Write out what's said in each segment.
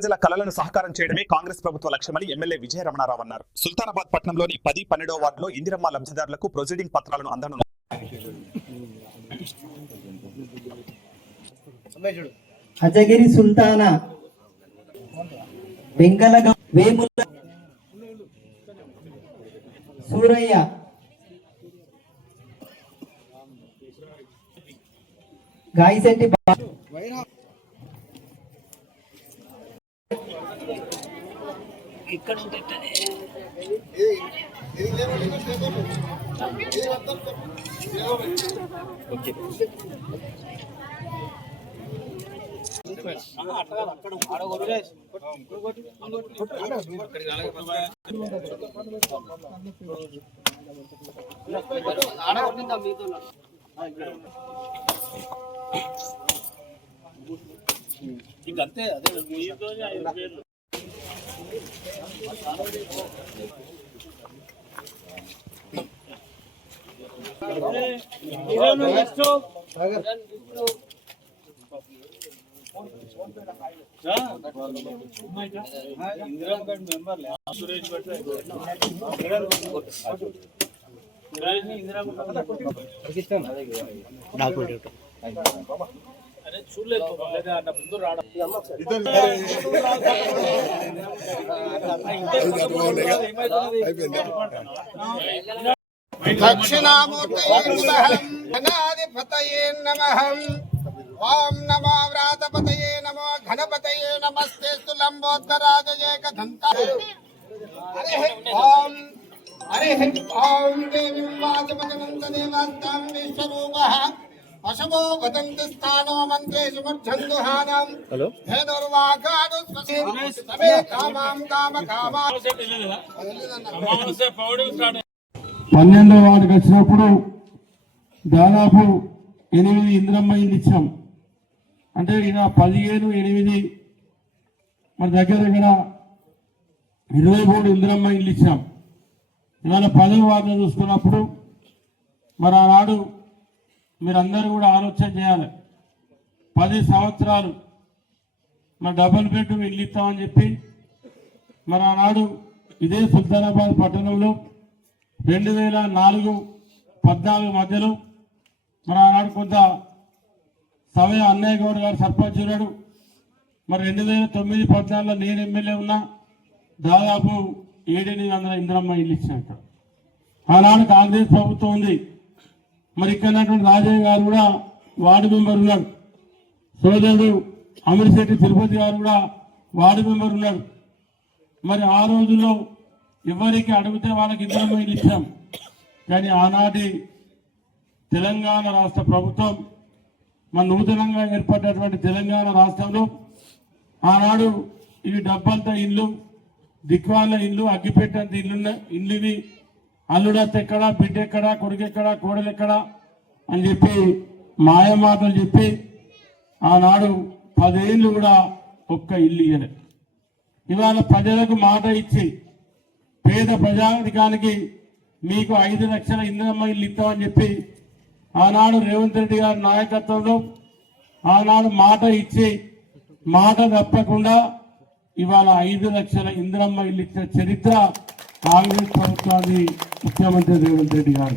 ప్రజల కలలను సహకారం చేయడమే కాంగ్రెస్ ప్రభుత్వ లక్ష్యమని ఎమ్మెల్యే విజయ రమణారావు అన్నారు. సుల్తానాబాద్ పట్టణంలోని 10, 12వ వార్డులో ఇందిరమ్మ లబ్ధిదారులకు ప్రొసీడింగ్ పత్రాలను అందనున్నారు. అజగిరి సుల్తానా వెంకలగ వేముల సూరయ్య గాయశెట్టి ఇక్కడ ఇంకంతే అదే దక్షిణామూర్తయే నమః. ఓం నమో వ్రాతపతయే నమో ఘనపతయే నమస్తేస్తు లంబోత్తరాజయే కథంతాయ. హరి ఓం దేవీ వాచమనంత దేవాస్తాం విశ్వరూపః పశవో వదంతి స్థానో మంత్రేషు ముర్ఛందుహానం హేనుర్వాకాడు సమే కామాం కామ కామా. 12వ వార్డుకి వచ్చినప్పుడు దాదాపు 8 ఇందిరమ్మ ఇల్లు ఇచ్చాం. అంటే ఇక 15, 8 మన దగ్గర 23 ఇందిరమ్మ ఇల్లు ఇచ్చాం. ఇవాళ 10వ వార్డులో చూసుకున్నప్పుడు మరి ఆనాడు మీరందరూ కూడా ఆలోచన చేయాలి. 10 సంవత్సరాలు మరి డబుల్ బెడ్రూమ్ ఇల్లు ఇస్తామని చెప్పి మరి ఆనాడు ఇదే సుల్తానాబాద్ పట్టణంలో 2004-14 మధ్యలో మరి ఆనాడు కొంత సమయం అన్నయ్య గౌడ్ గారు సర్పంచ్ ఉన్నాడు. మరి 2009-14లో నేను ఎమ్మెల్యే ఉన్నా. దాదాపు 700 ఇందిరమ్మ ఇల్లు ఇచ్చినట్టు ఆనాడు కాంగ్రెస్ ప్రభుత్వం ఉంది. మరి ఇక్కడ రాజయ్య గారు కూడా వార్డు మెంబర్ ఉన్నాడు. సోదరుడు అమీర్శెట్టి తిరుపతి గారు కూడా వార్డు మెంబర్ ఉన్నాడు. మరి ఆ రోజుల్లో ఎవరికి అడిగితే వాళ్ళకి ఇందిరమ్మ ఇల్లు ఇచ్చాం. కానీ ఆనాటి తెలంగాణ రాష్ట్ర ప్రభుత్వం మన నూతనంగా ఏర్పడినటువంటి తెలంగాణ రాష్ట్రంలో ఆనాడు ఇవి డబ్బంతా ఇల్లు, దిక్వాళ్ళ ఇల్లు, అగ్గిపెట్టంత ఇల్లువి అల్లుడత్త ఎక్కడా, బిడ్డ ఎక్కడా, కొడుకు ఎక్కడా, కోడలు ఎక్కడా అని చెప్పి మాయమాటలు చెప్పి ఆనాడు 10 ఏళ్ళు కూడా ఒక్క ఇల్లు ఇయ్యలేదు. ఇవాళ ప్రజలకు మాట ఇచ్చి పేద ప్రజానికానికి మీకు 5 లక్షల ఇందిరమ్మ ఇల్లు ఇస్తామని చెప్పి ఆనాడు రేవంత్ రెడ్డి గారి నాయకత్వంలో ఆనాడు మాట ఇచ్చి మాట తప్పకుండా ఇవాళ 5 లక్షల ఇందిరమ్మ ఇల్లు ఇచ్చిన చరిత్ర కాంగ్రెస్ ప్రభుత్వాన్ని, ముఖ్యమంత్రి రేవంత్ రెడ్డి గారు.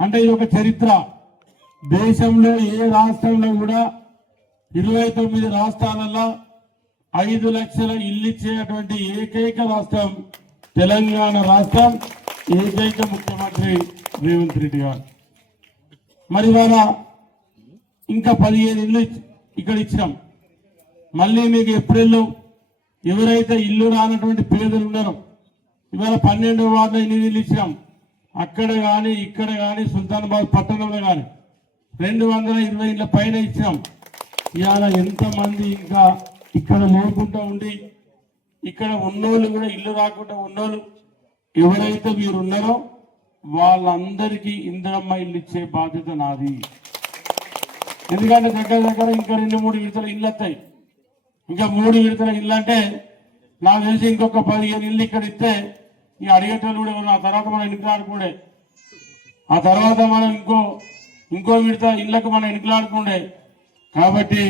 అంటే ఇది ఒక చరిత్ర. దేశంలో ఏ రాష్ట్రంలో కూడా 29 రాష్ట్రాలలో 5 లక్షల ఇల్లు ఇచ్చేటువంటి ఏకైక రాష్ట్రం తెలంగాణ రాష్ట్రం, ఏకైక ముఖ్యమంత్రి రేవంత్ రెడ్డి గారు. మరి ఇవాళ ఇంకా 15 ఇల్లు ఇక్కడ ఇచ్చినాం. మళ్ళీ మీకు ఏప్రిల్లో ఎవరైతే ఇల్లు రానటువంటి పేదలు ఉన్నారో ఇవాళ 12వ వార్డులో 8 ఇల్లు ఇచ్చినాం. అక్కడ కానీ ఇక్కడ కానీ సుల్తానాబాద్ పట్టణంలో కానీ 220 ఇళ్ళ పైన ఇచ్చినాం. ఇవాళ ఎంతమంది ఇంకా ఇక్కడ లేకుండా ఉండి ఇక్కడ ఉన్నోళ్ళు కూడా ఇల్లు రాకుండా ఉన్నోళ్ళు ఎవరైతే మీరు ఉన్నారో వాళ్ళందరికీ ఇందిరమ్మ ఇల్లు ఇచ్చే బాధ్యత నాది. ఎందుకంటే దగ్గర ఇంకా 2-3 విడతల ఇల్లు వస్తాయి. ఇంకా 3 విడతల ఇల్లు అంటే నాకు తెలిసి ఇంకొక 15 ఇల్లు ఇక్కడ ఇస్తే ఈ అడిగేటోళ్ళు కూడా ఆ తర్వాత మనం ఎన్నికలాడుకుండే, ఆ తర్వాత మనం ఇంకో విడత ఇళ్లకు మనం ఎన్నికలాడుకుండే. కాబట్టి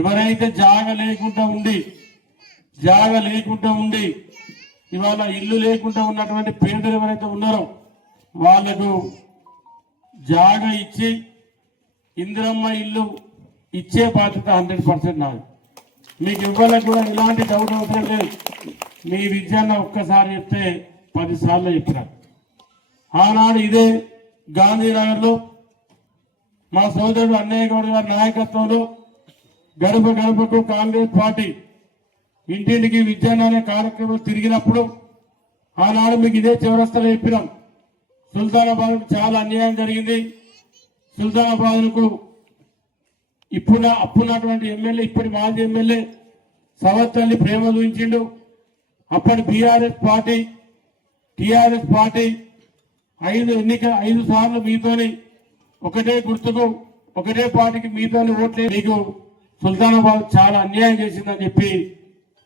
ఎవరైతే జాగ లేకుండా ఉండి జాగా లేకుండా ఉండి ఇవాళ ఇల్లు లేకుండా ఉన్నటువంటి పేదలు ఎవరైతే ఉన్నారో వాళ్లకు జాగా ఇచ్చి ఇందిరమ్మ ఇల్లు ఇచ్చే బాధ్యత 100% నాది. మీకు ఇవ్వాలని కూడా ఎలాంటి డౌట్ అవసరం లేదు. మీ విద్యాన్న ఒక్కసారి చెప్తే 10 సార్లు చెప్పినారు. ఆనాడు ఇదే గాంధీనగర్లో మా సోదరుడు అన్నయ్య గౌడ్ గారి నాయకత్వంలో గడప గడపకు కాంగ్రెస్ పార్టీ ఇంటింటికి విద్యాన్న అనే కార్యక్రమం తిరిగినప్పుడు ఆనాడు మీకు ఇదే చివరస్తలో చెప్పినాం. సుల్తానాబాద్ చాలా అన్యాయం జరిగింది. సుల్తానాబాద్కు అప్పున్నటువంటి ఎమ్మెల్యే ఇప్పటి మాజీ ఎమ్మెల్యే సవత్తల్లి ప్రేమ చూపించిండు. అప్పటి టీఆర్ఎస్ పార్టీ 5 సార్లు మీతోని ఒకటే గుర్తుకు ఒకటే పార్టీకి మీతోని ఓట్లే మీకు సుల్తానాబాద్ చాలా అన్యాయం చేసిందని చెప్పి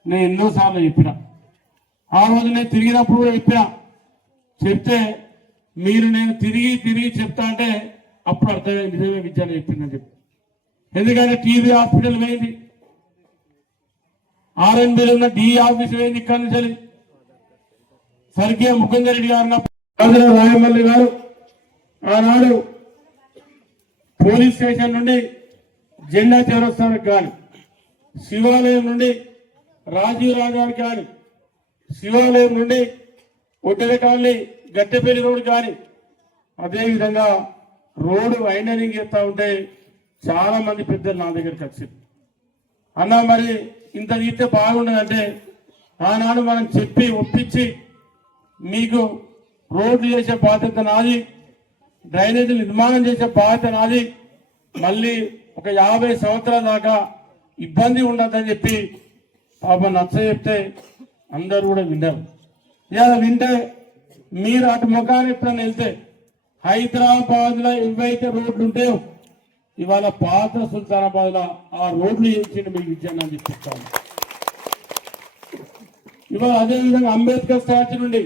నేను ఎన్నోసార్లు చెప్పిన. ఆ రోజు నేను తిరిగినప్పుడు కూడా చెప్తే మీరు నేను తిరిగి చెప్తా అంటే అప్పుడు అర్థమైంది నిజమే విద్యాన్ని చెప్పిందని చెప్పి. ఎందుకంటే టీవీ హాస్పిటల్ పోయింది, ఆర్ఎన్బిలో ఉన్న డి ఆఫీస్ పోయింది. ఇక్కడి నుంచి స్వర్గీయ ముకుందరెడ్డి గారు రాయమల్లి గారు ఆనాడు పోలీస్ స్టేషన్ నుండి జెండా చౌరస్తానికి కానీ, శివాలయం నుండి రాజీవ్ రాజానికి కానీ, శివాలయం నుండి ఒడ్డెల కాలనీ గట్టెపల్లి రోడ్డు కానీ, అదేవిధంగా రోడ్డు వైండరింగ్ చేస్తూ ఉంటే చాలా మంది పెద్దలు నా దగ్గరికి వచ్చారు. అన్న మరి ఇంత తీస్తే బాగుండదంటే ఆనాడు మనం చెప్పి ఒప్పించి మీకు రోడ్లు చేసే బాధ్యత నాది, డ్రైనేజీ నిర్మాణం చేసే బాధ్యత నాది, మళ్ళీ ఒక 50 సంవత్సరాల దాకా ఇబ్బంది ఉండదని చెప్పి పాపం నచ్చ చెప్తే అందరూ కూడా విన్నారు. ఇలా వింటే మీరు అటు ముఖాన్ని ఎప్పుడైనా వెళ్తే హైదరాబాద్ లో ఏవైతే రోడ్లు ఉంటాయో ఇవాళ పాత సుల్తానాబాద్ లో ఆ రోడ్లు చేసింది మీకు విజయాన్ని చెప్పిస్తాను. ఇవాళ అదేవిధంగా అంబేద్కర్ స్టాచ్యూ నుండి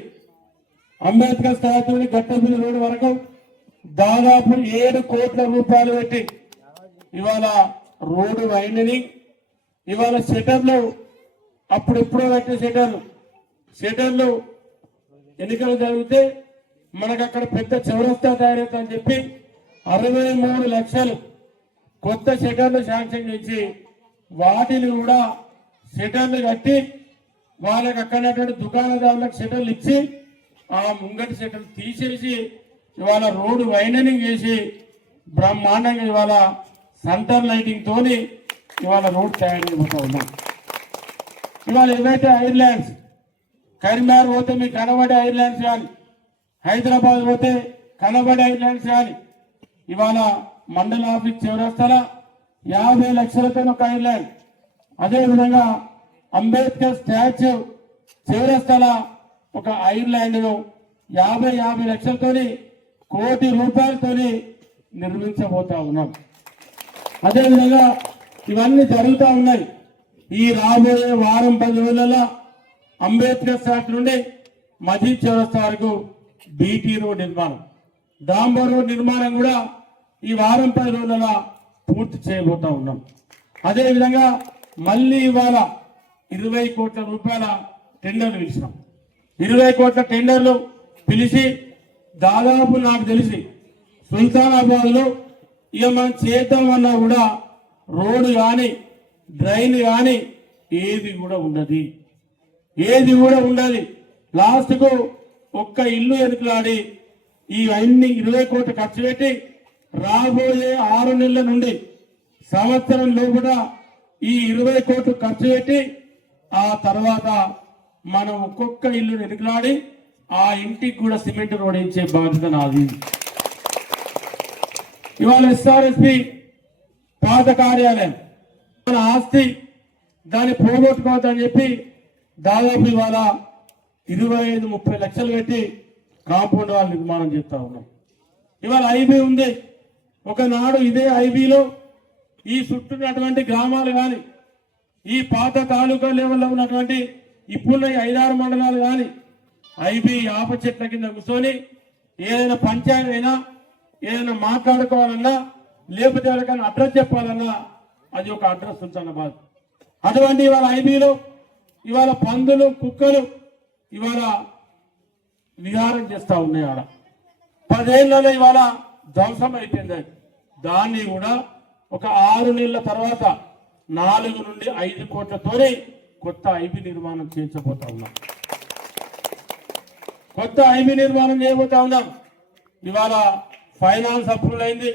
గట్టపల్లి రోడ్డు వరకు దాదాపు 7 కోట్ల రూపాయలు పెట్టి ఇవాళ రోడ్డు వైండనింగ్, ఇవాళ షటర్లు అప్పుడెప్పుడో కట్టే షటర్లు ఎన్నికలు జరిగితే మనకు అక్కడ పెద్ద చౌరస్తా తయారవుతుందని చెప్పి 63 లక్షలు కొత్త షటర్లు శాంక్షన్ చేసి వాటిని కూడా షటర్లు కట్టి వాళ్ళకి అక్కడ దుకాణదారులకు షటర్లు ఇచ్చి ఆ ముంగటి షటర్లు తీసేసి ఇవాళ రోడ్డు వైండనింగ్ చేసి బ్రహ్మాండంగా ఇవాళ సెంటర్ లైటింగ్ తోని ఇవాళ రోడ్ తయారైపోతా ఉన్నాం. ఇవాళ ఏవైతే ఐర్లాండ్స్ కరీంనగర్ పోతే మీకు కనబడే ఐర్లాండ్స్ కానీ, హైదరాబాద్ పోతే కనబడే ఐర్లాండ్స్ కానీ, ఇవాళ మండల ఆఫీస్ చౌరస్తాల 50 లక్షలతో ఒక ఐర్లాండ్, అదేవిధంగా అంబేద్కర్ స్టాచ్యూ చౌరస్తాల ఒక ఐర్లాండ్ 50 లక్షలతోని ₹1 కోటి నిర్మించబోతా ఉన్నాం. అదేవిధంగా ఇవన్నీ జరుగుతూ ఉన్నాయి. ఈ రాబోయే వారం 10 రోజులలో అంబేద్కర్ స్టాచ్యూ నుండి మజీద్ చౌరస్తా వరకు బీటీ రోడ్ నిర్మాణం, డాంబర్ రోడ్ నిర్మాణం కూడా ఈ వారం 10 రోజులలో పూర్తి చేయబోతా ఉన్నాం. అదేవిధంగా మళ్ళీ ఇవాళ 20 కోట్ల రూపాయల టెండర్లు పిలిచినాం. 20 కోట్ల టెండర్లు పిలిచి దాదాపు నాకు తెలిసి సుల్తానాబాద్ లో ఇక మనం చేద్దామన్నా కూడా రోడ్డు కానీ డ్రైన్ కానీ ఏది కూడా ఉండదు. లాస్ట్ కు ఒక్క ఇల్లు ఎదుకులాడి ఈ అన్ని 20 కోట్లు ఖర్చు పెట్టి రాబోయే 6 నెలల నుండి సంవత్సరం లోపల ఈ 20 కోట్లు ఖర్చు పెట్టి ఆ తర్వాత మనం ఒక్కొక్క ఇల్లు ఎదుకులాడి ఆ ఇంటికి కూడా సిమెంట్ రోడ్ ఇచ్చే బాధ్యత నాది. ఇవాళ ఎస్ఆర్ఎస్పి పాత కార్యాలయం మన ఆస్తి, దాన్ని పోగొట్టుకోవద్దని చెప్పి దాదాపు ఇవాళ 25-30 లక్షలు పెట్టి కాంపౌండ్ వాల్ నిర్మాణం చేస్తా ఉన్నాం. ఇవాళ ఐబీ ఉంది. ఒకనాడు ఇదే ఐబీలో ఈ చుట్టూన్నటువంటి గ్రామాలు కానీ, ఈ పాత తాలూకా లెవెల్లో ఉన్నటువంటి ఇప్పుడున్న 5-6 మండలాలు కానీ ఐబీ ఆప చెట్ల కింద కూర్చొని ఏదైనా పంచాయతీ అయినా ఏదైనా మాట్లాడుకోవాలన్నా లేకపోతే ఎవరికైనా అడ్రస్ చెప్పాలన్నా అది ఒక అడ్రస్ సుల్తానాబాద్. అటువంటి ఇవాళ ఐబీలో ఇవాళ పందులు కుక్కలు ఇవాళ విహారం చేస్తా ఉన్నాయి. ఆడ 10 ఏళ్లలో ఇవాళ ధ్వంసం అయిపోయింది. దాన్ని కూడా ఒక 6 నెలల తర్వాత 4 నుండి 5 కోట్లతోనే కొత్త ఐబీ నిర్మాణం చేయించబోతా ఉన్నాం. కొత్త ఐబీ నిర్మాణం చేయబోతా ఉన్నాం. ఇవాళ ఫైనాన్స్ అప్రూవల్ అయింది.